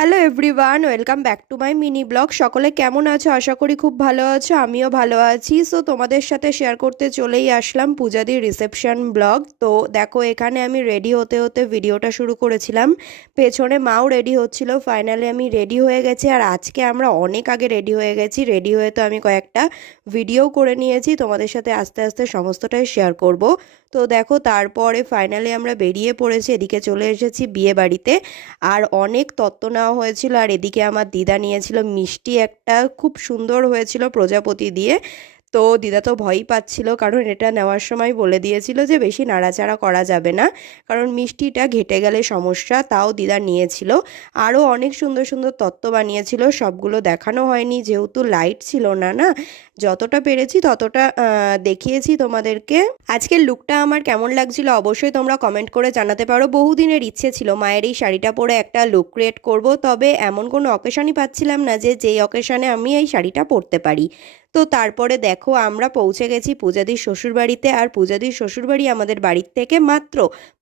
Hello everyone, welcome back to my mini blog. সকলে কেমন আছো? আশা করি খুব ভালো আছো, আমিও ভালো আছি। সো তোমাদের সাথে শেয়ার করতে চলেই আসলাম পূজাদির রিসেপশন ব্লগ। তো দেখো, এখানে আমি রেডি হতে হতে ভিডিওটা শুরু করেছিলাম, পেছনে মাও রেডি হচ্ছিল। ফাইনালি আমি রেডি হয়ে গেছি, আর আজকে আমরা অনেক আগে রেডি হয়ে গেছি। রেডি হয়ে তো আমি কয়েকটা ভিডিও করে নিয়েছি, তোমাদের সাথে আস্তে আস্তে সমস্তটাই শেয়ার করব। তো দেখো, তারপরে ফাইনালি আমরা বেরিয়ে পড়েছি, এদিকে চলে এসেছি বিয়ে বাড়িতে। আর অনেক তত্ত্ব নেওয়া হয়েছিল, আর এদিকে আমার দিদা নিয়েছিল মিষ্টি একটা, খুব সুন্দর হয়েছিল প্রজাপতি দিয়ে। তো দিদা তো ভয়ই পাচ্ছিল, কারণ এটা নেওয়ার সময় বলে দিয়েছিল যে বেশি নাড়াচাড়া করা যাবে না, কারণ মিষ্টিটা ঘেটে গেলে সমস্যা। তাও দিদা নিয়েছিল। আরও অনেক সুন্দর সুন্দর তত্ত্ব বানিয়েছিল, সবগুলো দেখানো হয়নি যেহেতু লাইট ছিল না না। যতটা পেরেছি ততটা দেখিয়েছি তোমাদেরকে। আজকের লুকটা আমার কেমন লাগছিল অবশ্যই তোমরা কমেন্ট করে জানাতে পারো। বহুদিনের ইচ্ছে ছিল মায়ের এই শাড়িটা পরে একটা লুক ক্রিয়েট করব, তবে এমন কোনো অকেশনই পাচ্ছিলাম না যে যেই অকেশনে আমি এই শাড়িটা পরতে পারি। তো তারপরে দেখো, আমরা পৌঁছে গেছি পূজাদির শ্বশুরবাড়িতে। আর পূজাদির শ্বশুরবাড়ি আমাদের বাড়ির থেকে মাত্র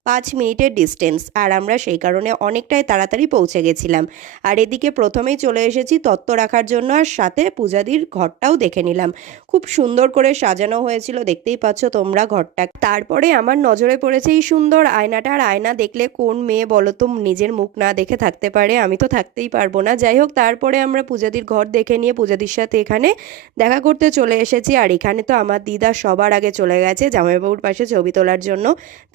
5 মিনিটের ডিস্টেন্স, আর আমরা সেই কারণে অনেকটাই তাড়াতাড়ি পৌঁছে গেছিলাম। আর এদিকে প্রথমেই চলে এসেছি তত্ত্ব রাখার জন্য, আর সাথে পূজাদির ঘরটাও দেখে নিলাম। খুব সুন্দর করে সাজানো হয়েছিল, দেখতেই পাচ্ছ তোমরা ঘরটা। তারপরে আমার নজরে পড়েছে এই সুন্দর আয়নাটা। আর আয়না দেখলে কোন মেয়ে বলো তো নিজের মুখ না দেখে থাকতে পারে? আমি তো থাকতেই পারবো না। যাই হোক, তারপরে আমরা পূজাদির ঘর দেখে নিয়ে পূজাদির সাথে এখানে দেখা করতে চলে এসেছি। আর এখানে তো আমার দিদা সবার আগে চলে গেছে জামাইবাবুর পাশে ছবি তোলার জন্য।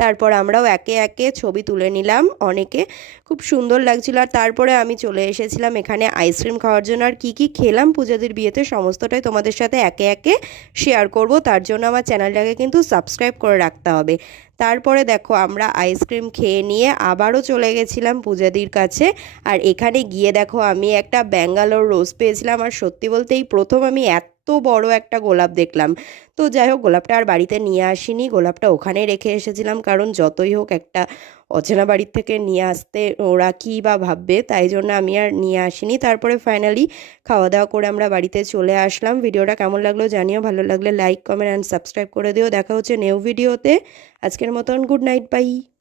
তারপর আমরাও একে একে ছবি তুলে নিলাম অনেকে, খুব সুন্দর লাগছিল। আর তারপরে আমি চলে এসেছিলাম এখানে আইসক্রিম খাওয়ার জন্য। আর কি কি খেলাম পূজাদির বিয়েতে সমস্তটাই তোমাদের সাথে একে একে শেয়ার করব। তার জন্য আমার চ্যানেলটাকে কিন্তু সাবস্ক্রাইব করে রাখতে হবে। তারপরে দেখো, আমরা আইসক্রিম খেয়ে নিয়ে আবারও চলে গেছিলাম পূজাদির কাছে। আর এখানে গিয়ে দেখো, আমি একটা ব্যাঙ্গালোর রোজ পেয়েছিলাম। আর সত্যি বলতে এই প্রথম আমি এত বড় একটা গোলাপ দেখলাম। তো যাই হোক, গোলাপটা আর বাড়িতে নিয়ে আসিনি, গোলাপটা ওখানে রেখে এসেছিলাম, কারণ যতই হোক একটা অচেনা বাড়ির থেকে নিয়ে আসতে ওরা কী বা ভাববে, তাই জন্য আমি আর নিয়ে আসিনি। তারপরে ফাইনালি খাওয়া দাওয়া করে আমরা বাড়িতে চলে আসলাম। ভিডিওটা কেমন লাগলো জানিও, ভালো লাগলে লাইক কমেন্ট অ্যান্ড সাবস্ক্রাইব করে দিও। দেখা হচ্ছে নিউ ভিডিওতে। আজকের মতন গুড নাইট, বাই।